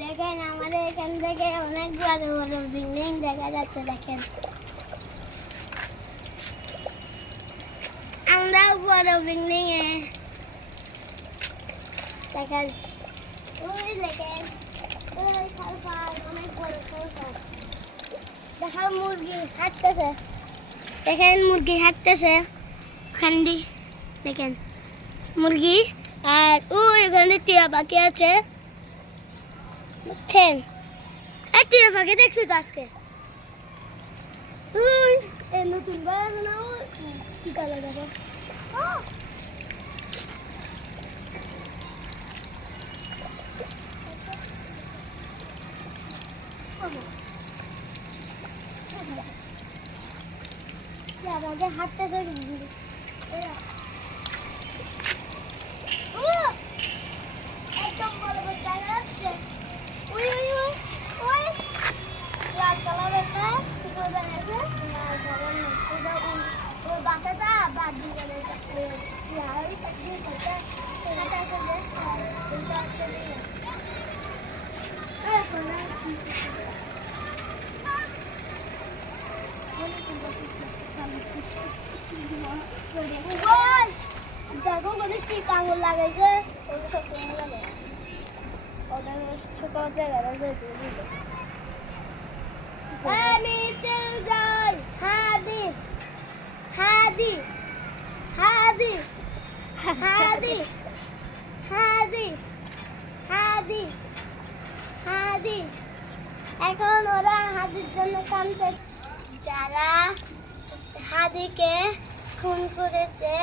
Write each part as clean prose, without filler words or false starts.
দেখেন আমাদের এখান থেকে অনেক বড় বড় বিল্ডিং দেখা যাচ্ছে। দেখেন আমরা বড় বিল্ডিং এ দেখেন, ওই দেখেন ওই খালপাড় অনেক বড় খালপাড়। দেখেন মুরগি হাঁটতেছে, দেখেন মুরগি হাঁটতেছে খান্ডি, দেখেন মুরগি। আর ওই এখানে টিয়া পাখি আছে, বুঝছেন? এই টিয়া পাখি দেখছি তো আজকে। ওই এই নতুন বাড়ি না, ওই কি কালার দেখো। আমাদের হাঁটতে একদম বড় বড় জায়গা আছে। ওই ওই ওই ওই লাল কালার একটা পুকুর বানিয়েছে, লাল কালার না, ওই বাসাটা বাদ দিয়ে গেলে ওই একটা আছে যে ওইটা আছে। দেখো ওদের কি কামড় লাগাইছে, ওদের সব কেমন লাগে, ওদের ছোট জায়গাটা আমি যাই। হাদি হাদি হাদি হাদি হাদি হাদি হাদি। এখন ওরা হাদির জন্য কাঁদছে। যারা হাদিকে খুন করেছে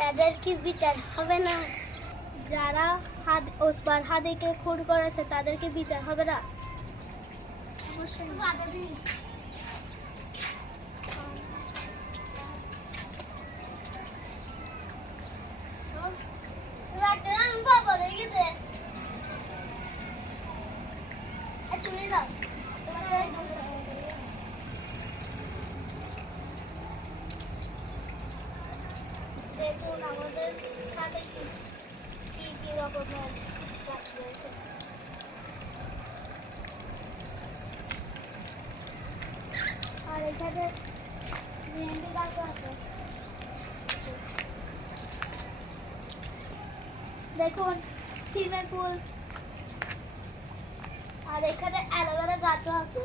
তাদের কি বিচার হবে না? যারা ওসমান হাদিকে খুন করেছে তাদের কি বিচার হবে না? অবশ্যই। দেখুন আমাদের সাথে কি কি রকমের গাছ রয়েছে। আর এখানে মেহেন্দি গাছও আছে। দেখুন সিমের ফুল। আর এখানে অ্যালোভেরা গাছও আছে।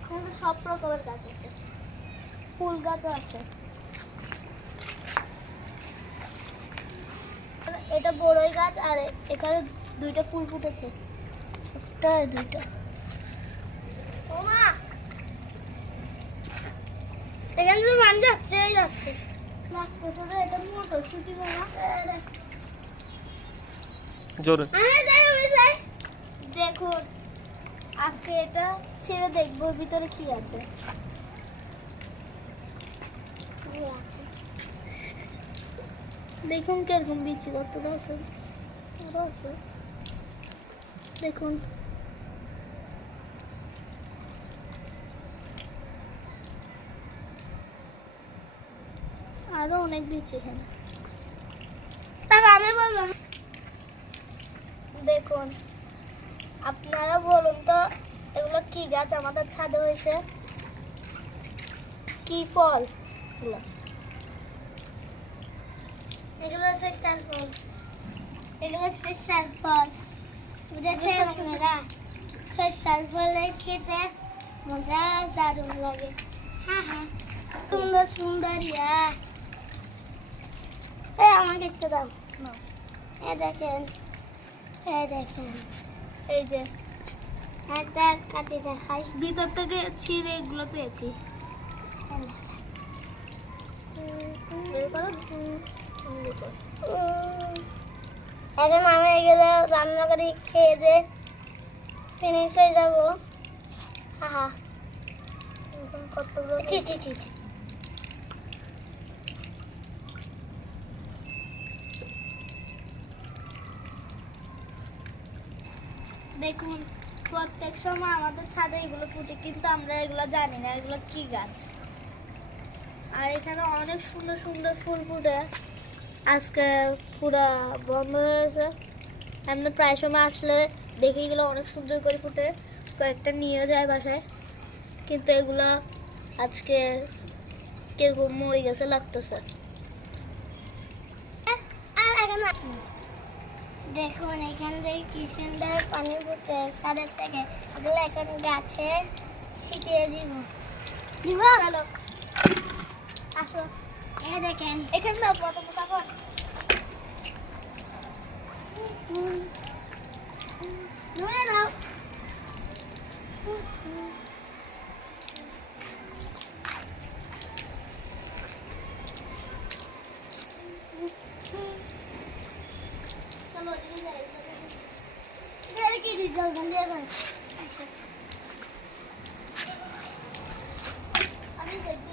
এখানে সব রকমের গাছ আছে, ফুল গাছও আছে। এটা বড়ই গাছ, আর এখানে দুইটা ফুল ফুটেছে, একটা দুইটা। এখানে তো মান যাচ্ছে যাচ্ছে। এটা মটরশুটি বানা। দেখুন আজকে এটা ছেড়ে দেখবো ভিতরে কি আছে। দেখুন কিরকম বিচি কতটা আছে, আরো আছে। দেখুন আরো অনেক বিচি এখানে। তবে আমি বলবো, দেখুন আপনারা বলুন তো এগুলো কি গাছ আমাদের ছাদে হয়েছে, কি ফল এগুলো? এগুলো স্পেশাল ফল, এগুলো স্পেশাল ফল, বুঝেছেন আপনারা? স্পেশাল ফলে খেতে মজা দারুণ লাগে। হ্যাঁ হ্যাঁ, সুন্দর সুন্দর। আমাকে একটু দাও। এ দেখেন, এই দেখেন, এই যে একটা কাটি দেখাই, ভিতর থেকে ছিঁড়ে এগুলো পেয়েছি। এখন আমি এগুলো রান্না করে খেয়ে দে ফিনিশ হয়ে যাবো। হা কতগুলো দেখুন প্রত্যেক সময় আমাদের ছাদে এগুলো ফুটে, কিন্তু আমরা এগুলো জানি না এগুলো কি গাছ। আর এখানে অনেক সুন্দর সুন্দর ফুল ফুটে, আজকে পুরো বন্ধ হয়েছে। আমরা প্রায় সময় আসলে দেখে গেলে অনেক সুন্দর করে ফুটে, কয়েকটা নিয়ে যায় বাসায়, কিন্তু এগুলা আজকে কিরকম মরে গেছে লাগতেছে। দেখুন এখান থেকে কি সুন্দর পানি পড়ছে ছাদের থেকে, এগুলো এখন গাছে ছিটিয়ে দিব। চলো আসো, এ দেখেন এখানে না প্রথম কাপড় ধুয়ে নাও। চলো কি রিজাল্ট দিয়ে ভাই আমি দেখি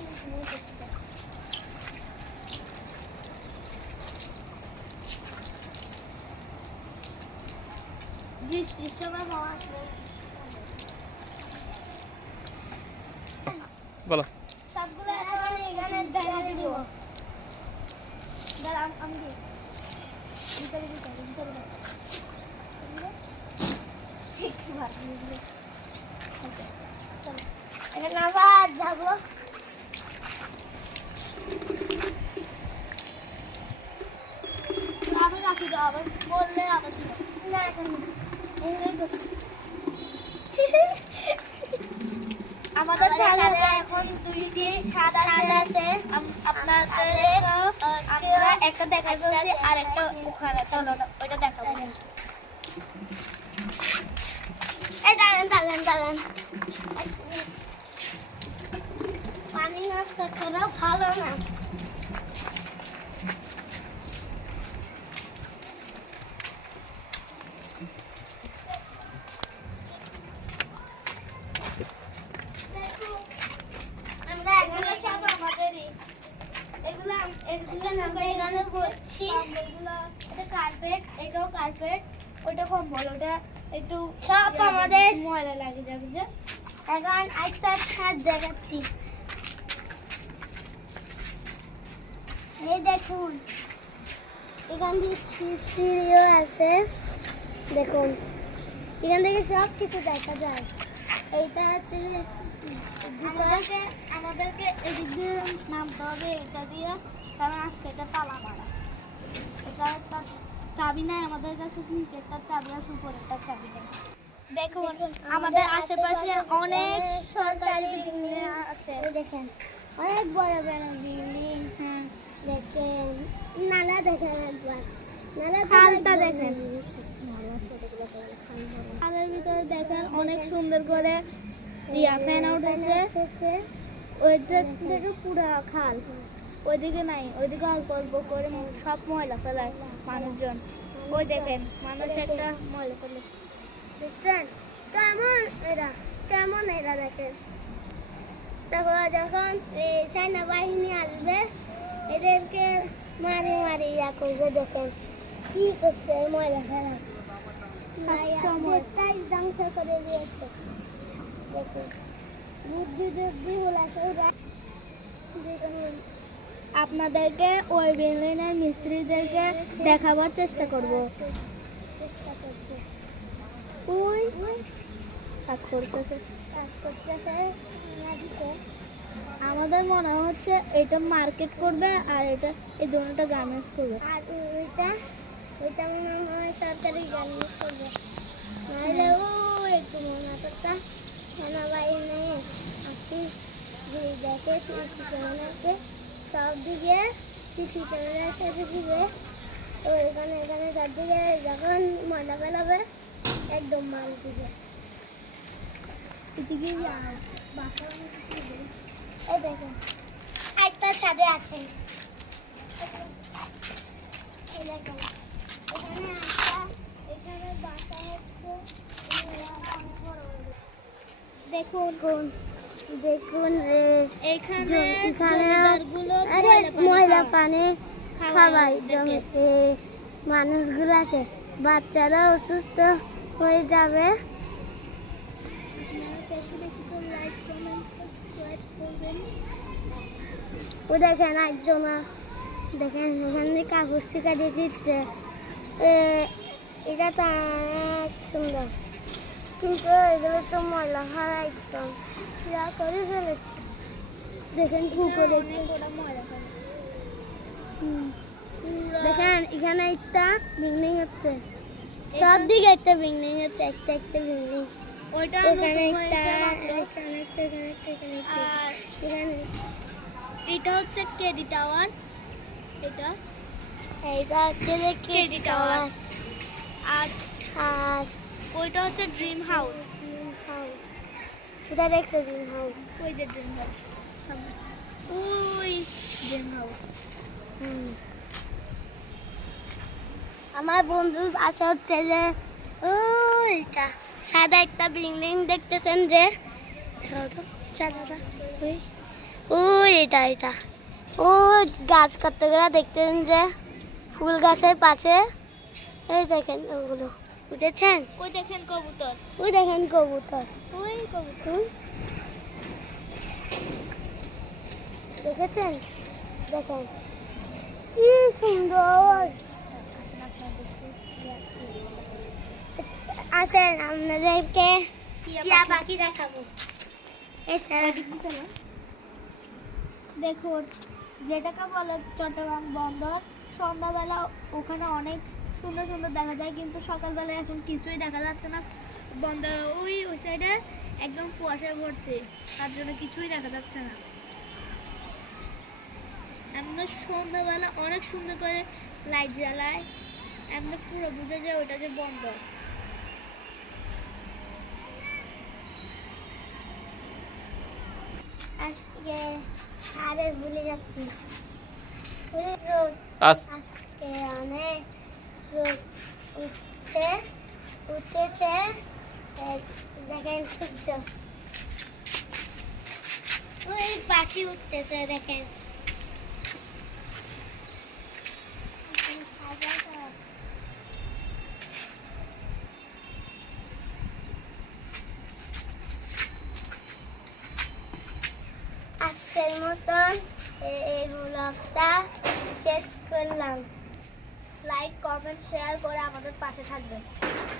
বৃষ্টির সময় মামা আসবে। বলো সবগুলো এখানে ঢেলে দিব। দাঁড়ান আমি দিই ভিতরে ভিতরে ভিতরে এখানে আবার যাবো। আবার রাখি দাও, আবার বললে আবার না এখন আমাদের ছাদে এখন দুইটি ছাদ আছে। আমরা একটা দেখাই বলছি আর একটা ওখানে, চলো ওইটা দেখাবো। এই দাঁড়ান দাঁড়ান দাঁড়ান, পানি নষ্ট করা ভালো না। সব আমাদের ময়লা লাগে যাবে যে। এখন একটা ছাদ দেখাচ্ছি, এই দেখুন এখান থেকে সিঁড়িও আছে। দেখুন এখান থেকে সব কিছু দেখা যায়। এইটা হচ্ছে আমাদেরকে এদিক দিয়ে নামতে হবে, এটা দিয়ে, কারণ আজকে এটা তালা মারা। এটা একটা চাবি নাই আমাদের কাছে, নিচেরটা চাবি আছে, উপরেরটা চাবি নেই। দেখুন আমাদের আশেপাশে অনেক সরকারি বিল্ডিং আছে, দেখেন অনেক বড় বড় বিল্ডিং। হ্যাঁ দেখেন, নালা দেখেন, একবার খালটা দেখেন, খালের ভিতরে দেখেন অনেক সুন্দর করে ফ্যান আউট হয়েছে। ওইটা পুরো খাল, ওইদিকে নাই, ওইদিকে অল্প অল্প করে সব ময়লা ফেলায় মানুষজন। ওই দেখেন মানুষ একটা ময়লা ফেলে, দেখছেন কেমন এরা দেখেন। তারপর যখন সেনাবাহিনী আসবে এদেরকে মারি মারি ইয়া করবে। দেখেন কি করছে ময়লা ফেলা, ধ্বংস করে দিয়েছে। দেখুন বুদ্ধি বুদ্ধি আপনাদেরকে ওই বিল্ডিংয়ের মিস্ত্রিদেরকে দেখাবার চেষ্টা করব। কাজ করতেছে আমাদের মনে হচ্ছে এটা মার্কেট করবে আর এটা এই দুটোটা গার্মেন্টস করবে, আর ওইটা মনে হয় সরকারি গার্মেন্টস করবে। নাহলে ও একটু মনে করতা সেনাবাহিনী আসি দেখে সিসি ক্যামেরাতে সবদিকে সিসি ক্যামেরা ছেড়ে দিবে। তো এখানে সবদিকে যখন ময়লা ফেলাবে একদম মাল দিবে। এদিকে এই দেখেন একটা ছাদে আছে, এখানে বাসা হচ্ছে। দেখুন দেখুন এখানে ময়লা পানি খাওয়াই মানুষগুলাকে, বাচ্চারা অসুস্থ হয়ে যাবে। ও দেখেন একজনা, দেখেন ওখানে কাগজ শিকা দিয়ে দিচ্ছে। এটা তো অনেক সুন্দর, কিন্তু এগুলো তো ময়লা হারা একদম যা করে ফেলেছে। দেখেন পুকুরে দেখেন এখানে একটা বিল্ডিং হচ্ছে, সব দিকে একটা বিল্ডিং হচ্ছে, একটা একটা বিল্ডিং। ওইটা ওখানে একটা, এখানে একটা, এখানে একটা, এখানে একটা, এখানে। এটা হচ্ছে কেডি টাওয়ার, এটা এইটা হচ্ছে যে কেডি টাওয়ার। আর আর ওইটা হচ্ছে ড্রিম হাউস। ড্রিম হাউস কোথায় দেখছো? ড্রিম হাউস ওই যে ড্রিম হাউস, ওই ড্রিম হাউস। আমার বন্ধুর বাসা হচ্ছে যে ওইটা সাদা একটা বিল্ডিং দেখতেছেন যে সাদাটা, ওই ওই এটা এটা ওই গাছ কতগুলা দেখতেছেন যে ফুল গাছের পাশে, এই দেখেন ওগুলো, বুঝেছেন? ওই দেখেন কবুতর, ওই দেখেন কবুতর, ওই কবুতর দেখেছেন? দেখেন কি সুন্দর। আসেন আপনাদেরকে টিয়া পাখি দেখাবো। দেখুন, যেটাকে বলে চট্টগ্রাম বন্দর, সন্ধ্যাবেলা ওখানে অনেক সুন্দর সুন্দর দেখা যায়, কিন্তু সকালবেলা এখন কিছুই দেখা যাচ্ছে না। বন্দর ওই ওই সাইডে একদম কুয়াশায় ভর্তি, তার জন্য কিছুই দেখা যাচ্ছে না। আমরা সন্ধ্যাবেলা অনেক সুন্দর করে লাইট জ্বালায়, আমরা পুরো বুঝে যায় ওটা যে বন্দর। আজকে আরে ভুলে যাচ্ছি, আজকে অনেক রোদ উঠেছে। দেখেন সূর্য, ওই পাখি উঠতেছে দেখেন। আজকের মতন এই ব্লগটা শেষ করলাম। লাইক, কমেন্ট, শেয়ার করে আমাদের পাশে থাকবেন।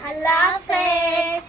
আল্লাহ হাফেজ।